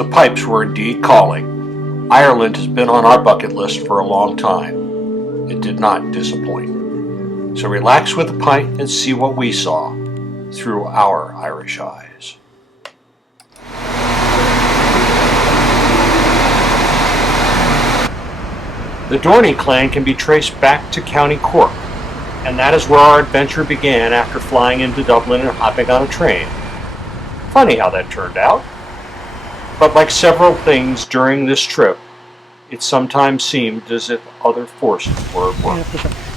The pipes were indeed calling. Ireland has been on our bucket list for a long time. It did not disappoint. So relax with a pint and see what we saw through our Irish eyes. The Dorney clan can be traced back to County Cork, and that is where our adventure began after flying into Dublin and hopping on a train. Funny how that turned out. But like several things during this trip, it sometimes seemed as if other forces were at work.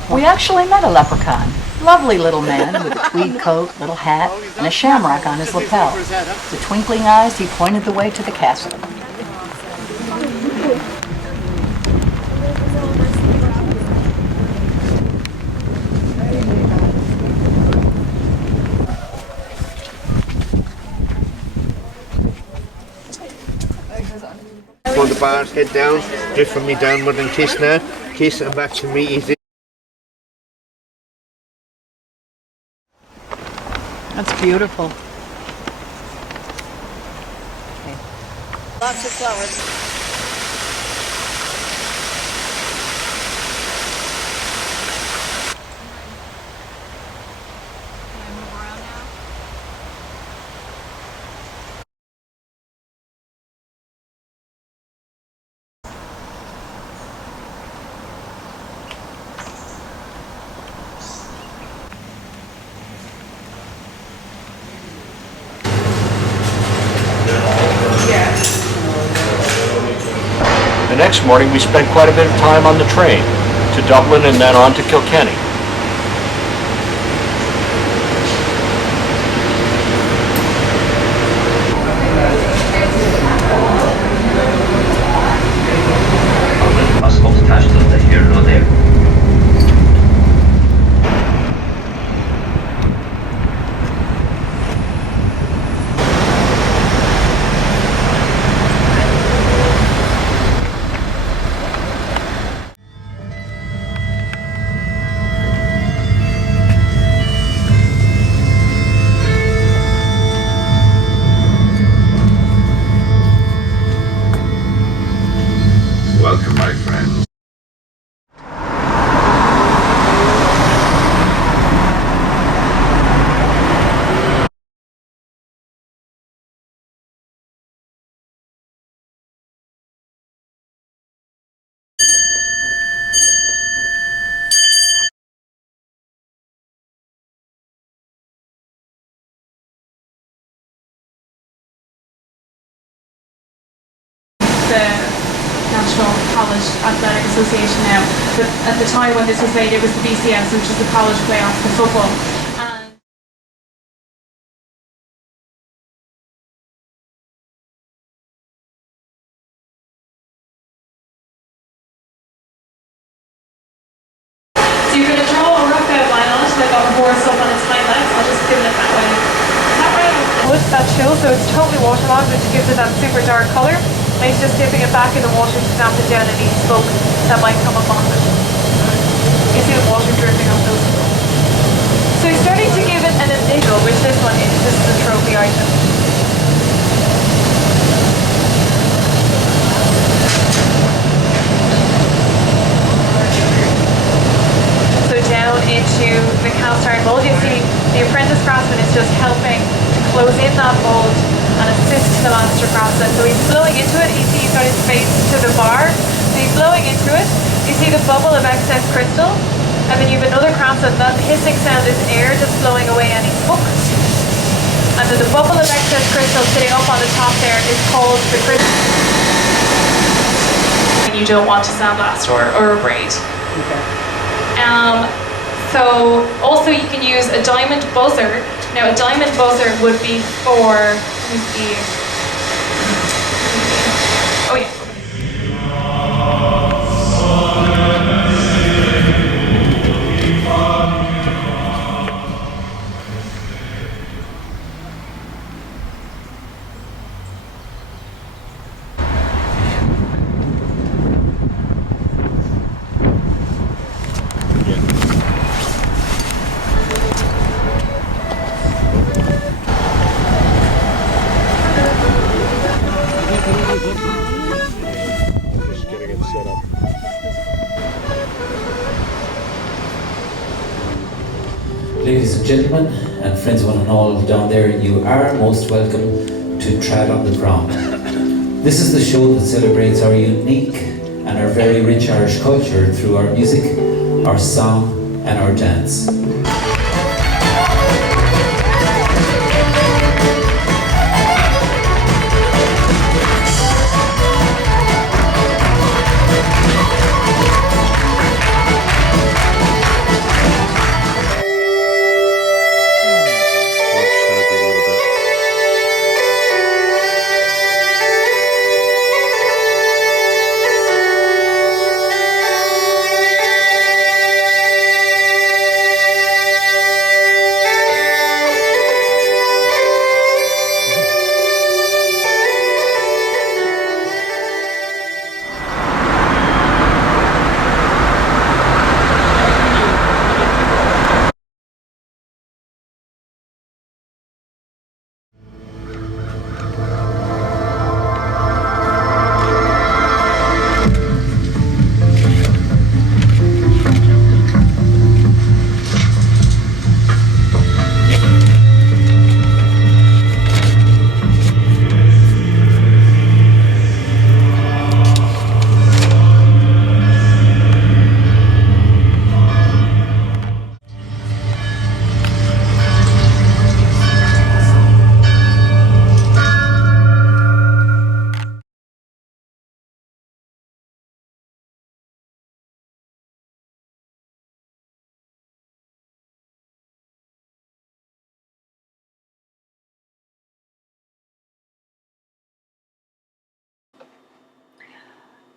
We actually met a leprechaun. Lovely little man with a tweed coat, little hat, and a shamrock on his lapel. With twinkling eyes, he pointed the way to the castle. On the bars, head down, drift from me downward and kiss now. Kiss and back to me easy. That's beautiful. Lots of flowers. The next morning we spent quite a bit of time on the train to Dublin and then on to Kilkenny. Welcome, my friends. National College Athletic Association now, but at the time when this was made it was the BCS, which is the college playoffs for football. And so you're going to draw a rough outline on it, like on a horse up on its hind legs. I'll just give it that way. Is that right? Wood, that chill, so it's totally waterlogged, which gives it that super dark colour. And he's just dipping it back in the water to damp it down any smoke that might come up on it. You see the water dripping off those. So he's starting to give it an initial, which this one is. This is a trophy item. So down into the cast iron mold, you see the apprentice craftsman is just helping to close in that mold and assist the master craftsman. So he's blowing into it. You see he's got his face to the bar. So he's blowing into it. You see the bubble of excess crystal. And then you have another craftsman. That hissing sound is air just blowing away any smoke. And then the bubble of excess crystal sitting up on the top there is called the crystal. you don't want to sandblast or abrade. Okay. So also you can use a diamond buzzer. Now a diamond buzzer would be for, let me see. Oh yeah. Just getting it set up. Ladies and gentlemen, and friends one and all down there, you are most welcome to Trad on the Prom. This is the show that celebrates our unique and our very rich Irish culture through our music, our song and our dance.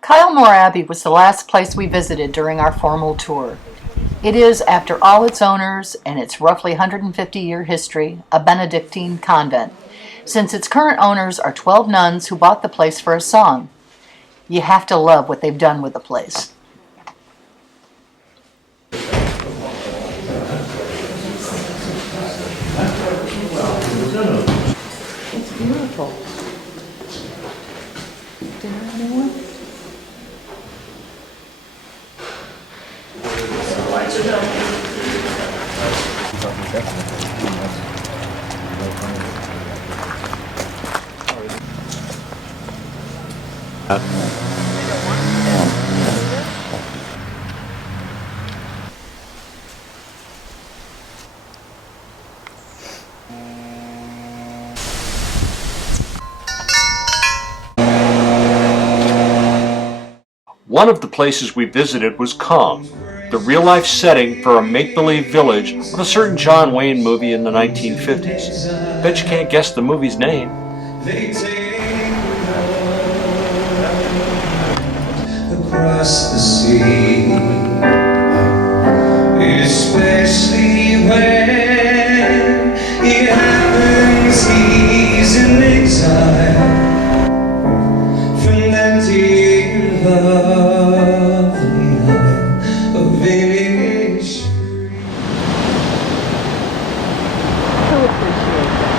Kylemore Abbey was the last place we visited during our formal tour. It is, after all its owners and its roughly 150-year history, a Benedictine convent, since its current owners are 12 nuns who bought the place for a song. You have to love what they've done with the place. It's beautiful. Dinner, anyone? One of the places we visited was Calm, the real-life setting for a make-believe village of a certain John Wayne movie in the 1950s. Bet you can't guess the movie's name. Across the sea, especially when it happens, he's in exile from that dear lovely isle of Venice. He'll appreciate that.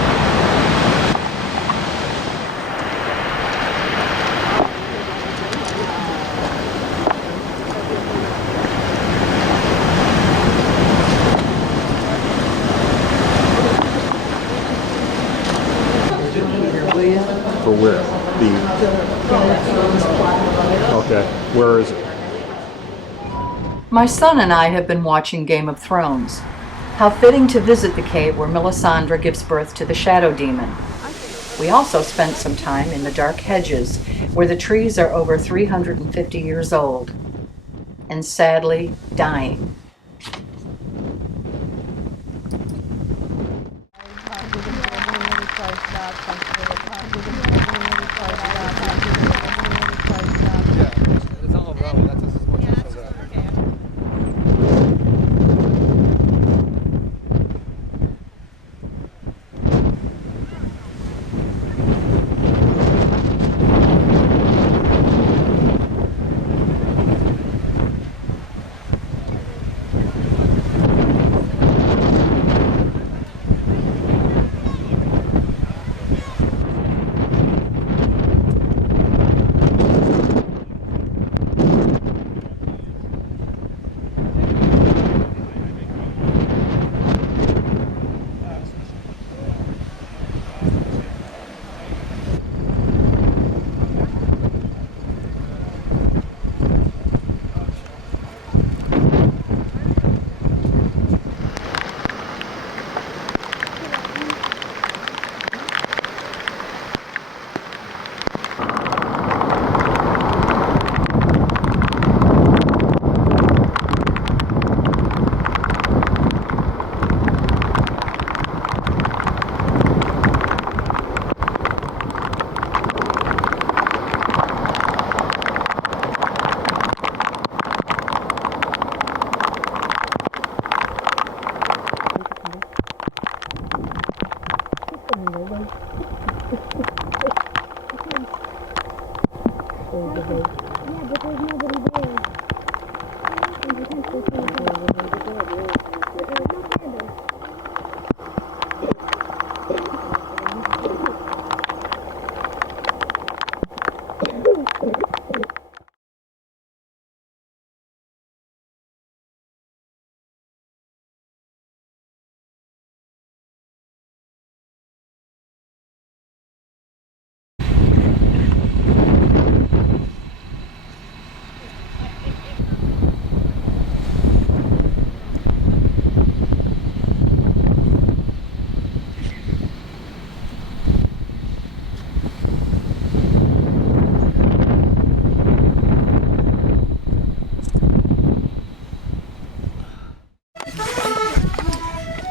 For where? Okay, where is it? My son and I have been watching Game of Thrones. How fitting to visit the cave where Melisandre gives birth to the Shadow Demon. We also spent some time in the dark hedges where the trees are over 350 years old and sadly dying.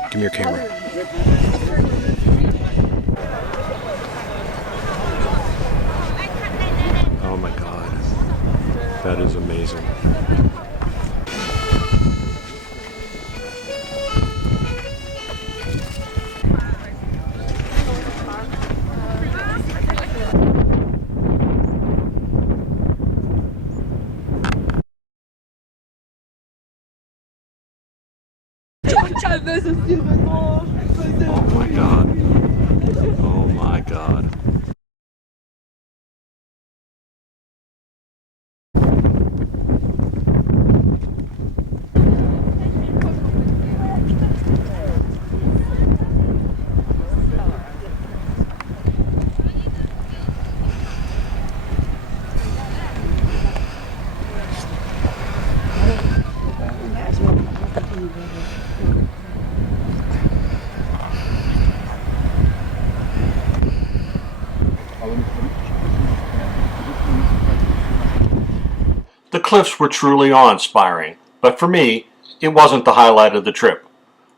Give me your camera. Oh my God. That is amazing. Oh my God. Oh my God. The cliffs were truly awe-inspiring, but for me, it wasn't the highlight of the trip.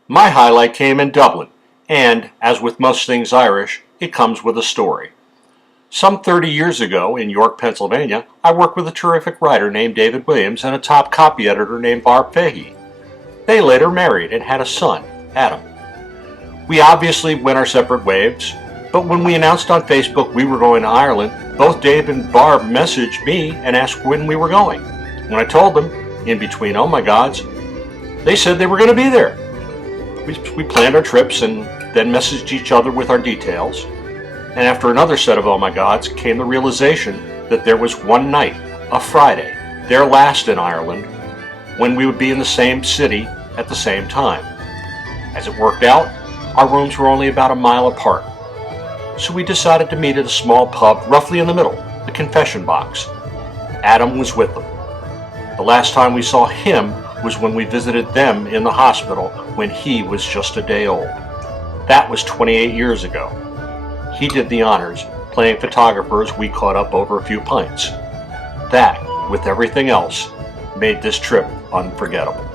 My highlight came in Dublin, and, as with most things Irish, it comes with a story. Some 30 years ago, in York, Pennsylvania, I worked with a terrific writer named David Williams and a top copy editor named Barb Fahey. They later married and had a son, Adam. We obviously went our separate ways, but when we announced on Facebook we were going to Ireland, both Dave and Barb messaged me and asked when we were going. When I told them, in between oh my gods, they said they were going to be there. We planned our trips and then messaged each other with our details. And after another set of oh my gods came the realization that there was one night, a Friday, their last in Ireland, when we would be in the same city at the same time. As it worked out, our rooms were only about a mile apart. So we decided to meet at a small pub roughly in the middle, the Confession Box. Adam was with them. The last time we saw him was when we visited them in the hospital when he was just a day old. That was 28 years ago. He did the honors, playing photographer as we caught up over a few pints. That, with everything else, made this trip unforgettable.